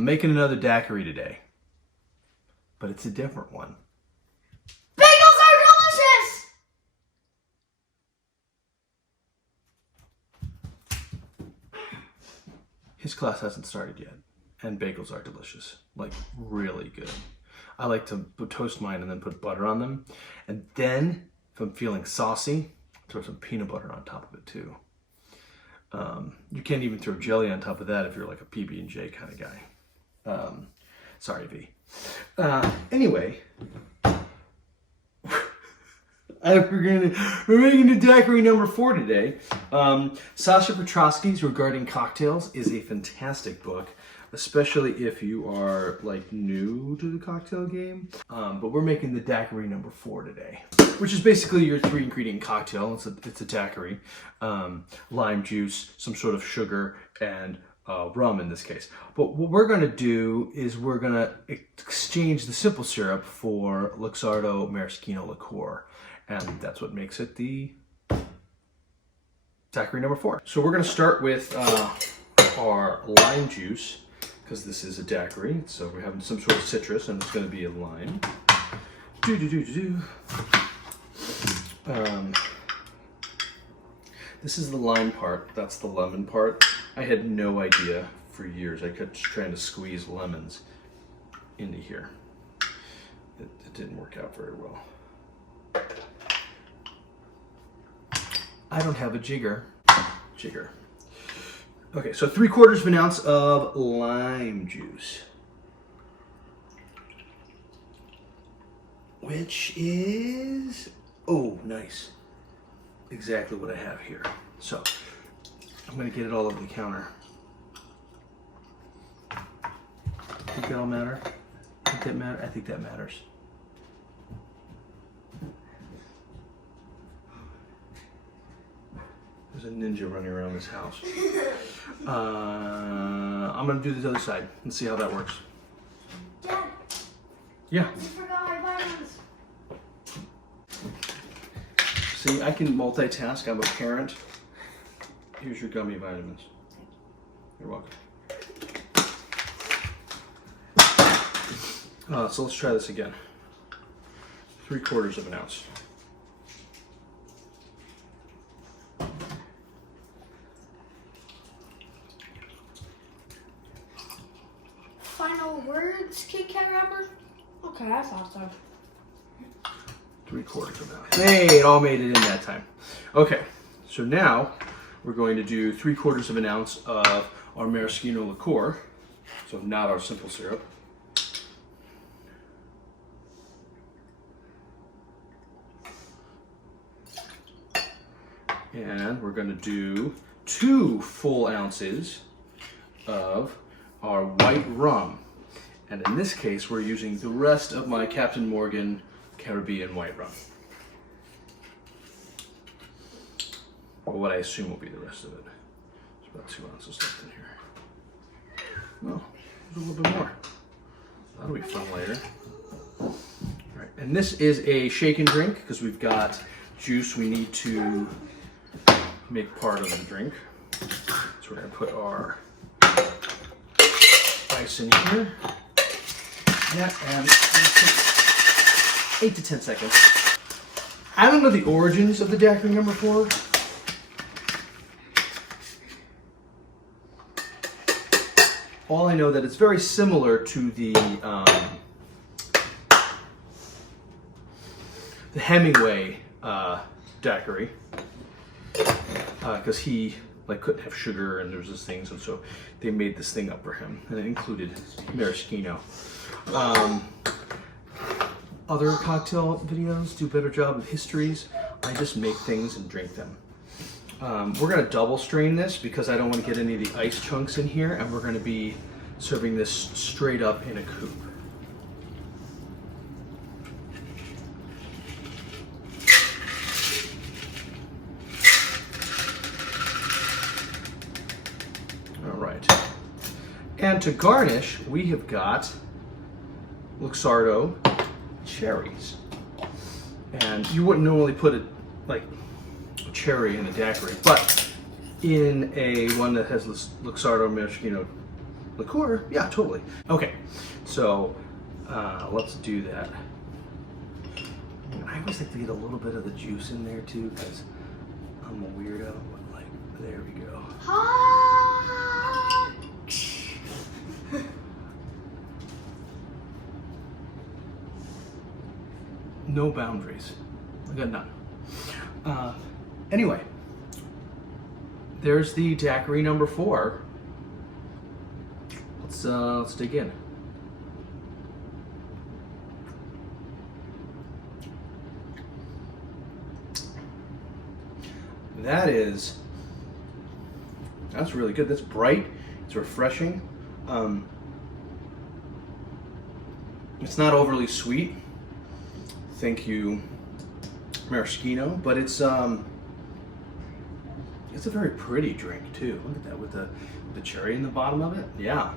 I'm making another daiquiri today, but it's a different one. Bagels are delicious! His class hasn't started yet, and bagels are delicious, like really good. I like to toast mine and then put butter on them, and then if I'm feeling saucy, throw some peanut butter on top of it too. You can't even throw jelly on top of that if you're like a PB&J kind of guy. Sorry, V. Anyway, we're making the daiquiri number 4 today. Sasha Petraske's Regarding Cocktails is a fantastic book, especially if you are like new to the cocktail game. But we're making the daiquiri number 4 today, which is basically your 3-ingredient cocktail. It's a daiquiri, lime juice, some sort of sugar, and rum in this case. But what we're gonna do is we're gonna exchange the simple syrup for Luxardo Maraschino Liqueur. And that's what makes it the daiquiri number 4. So we're gonna start with our lime juice, because this is a daiquiri, so we're having some sort of citrus, and it's going to be a lime. This is the lime part, that's the lemon part. I had no idea for years. I kept trying to squeeze lemons into here. It didn't work out very well. I don't have a jigger. Okay, so 3/4 of an ounce of lime juice, which is, oh, nice. Exactly what I have here. So I'm gonna get it all over the counter. Think that'll matter? Think that matter? I think that matters. There's a ninja running around this house. I'm gonna do this other side and see how that works. Dad. Yeah. I forgot my vitamins. See, I can multitask. I'm a parent. Here's your gummy vitamins. You're welcome. So let's try this again. 3/4 of an ounce. Final words, Kit Kat wrapper? Okay, I thought so. 3/4 of an ounce. Hey, it all made it in that time. Okay, so now we're going to do 3/4 of an ounce of our maraschino liqueur. So not our simple syrup. And we're going to do 2 full ounces of our white rum. And in this case, we're using the rest of my Captain Morgan Caribbean white rum. Or what I assume will be the rest of it. There's about 2 ounces left in here. No, there's a little bit more. That'll be fun later. All right, and this is a shake and drink because we've got juice we need to make part of the drink. So we're gonna put our ice in here. Yeah, and 8 to 10 seconds. I don't know the origins of the daiquiri number 4. All I know that it's very similar to the Hemingway daiquiri, because he couldn't have sugar and there was this thing, so they made this thing up for him, and it included maraschino. Other cocktail videos do a better job of histories. I just make things and drink them. We're gonna double strain this because I don't want to get any of the ice chunks in here, and we're gonna be serving this straight up in a coupe. All right. And to garnish, we have got Luxardo cherries. And you wouldn't normally put it like a cherry in a daiquiri, but in a one that has Luxardo Maraschino liqueur? Yeah, totally. Okay, so let's do that. I always like to get a little bit of the juice in there too, because I'm a weirdo. But like, there we go. No boundaries. I got none. Anyway, there's the Daiquiri No. 4. Let's dig in. That's really good. That's bright. It's refreshing. It's not overly sweet. Thank you, Maraschino, but it's a very pretty drink too. Look at that with the cherry in the bottom of it. Yeah,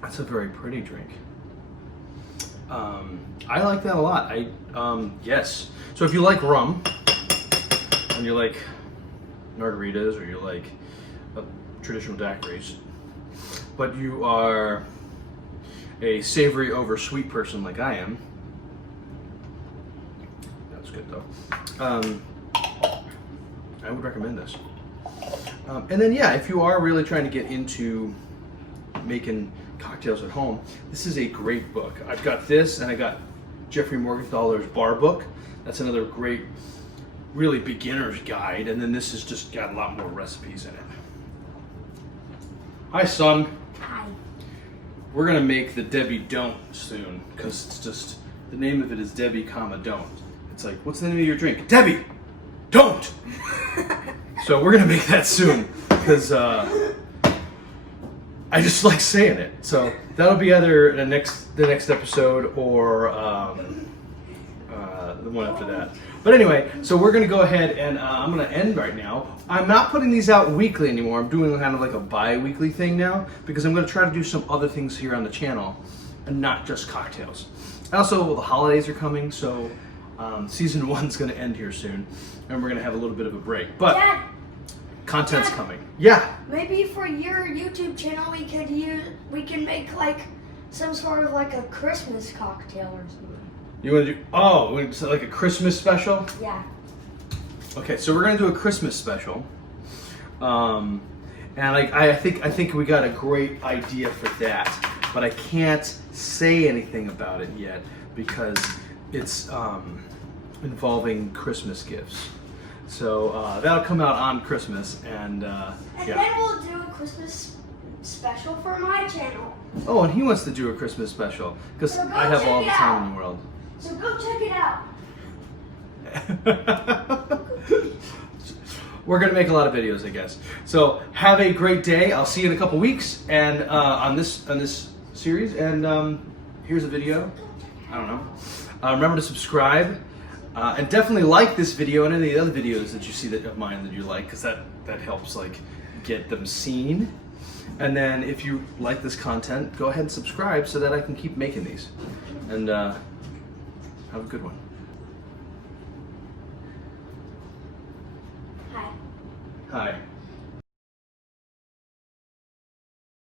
that's a very pretty drink. I like that a lot. Yes. So if you like rum, and you like margaritas, or you like traditional daiquiris, but you are a savory over sweet person like I am, that's good though. I would recommend this. And then yeah, if you are really trying to get into making cocktails at home, this is a great book. I've got this, and I got Jeffrey Morgenthaler's Bar Book. That's another great, really beginner's guide. And then this has just got a lot more recipes in it. Hi, son. Hi. We're gonna make the Debbie Don't soon, because it's just, the name of it is Debbie, Don't. It's like, what's the name of your drink? Debbie Don't! So we're gonna make that soon, because I just like saying it. So that'll be either the next episode or the one after that. But anyway, so we're gonna go ahead and I'm gonna end right now. I'm not putting these out weekly anymore. I'm doing kind of like a bi-weekly thing now, because I'm gonna try to do some other things here on the channel and not just cocktails. Also, the holidays are coming, so season 1's gonna end here soon, and we're gonna have a little bit of a break. But Dad, content's Dad, coming. Yeah. maybe for your YouTube channel we can make like some sort of like a Christmas cocktail or something. You want to do? So like a Christmas special? Yeah. Okay, so we're gonna do a Christmas special, and I think we got a great idea for that, but I can't say anything about it yet because it's involving Christmas gifts. So that'll come out on Christmas, and yeah. Then we'll do a Christmas special for my channel. Oh, and he wants to do a Christmas special because So go I have all the check it time out. in the world. So go check it out. We're gonna make a lot of videos, I guess. So have a great day. I'll see you in a couple weeks, and on this series. And here's a video. I don't know. Remember to subscribe, and definitely like this video and any of the other videos that you see of mine that you like, because that helps like get them seen. And then if you like this content, go ahead and subscribe so that I can keep making these. And have a good one. Hi. Hi.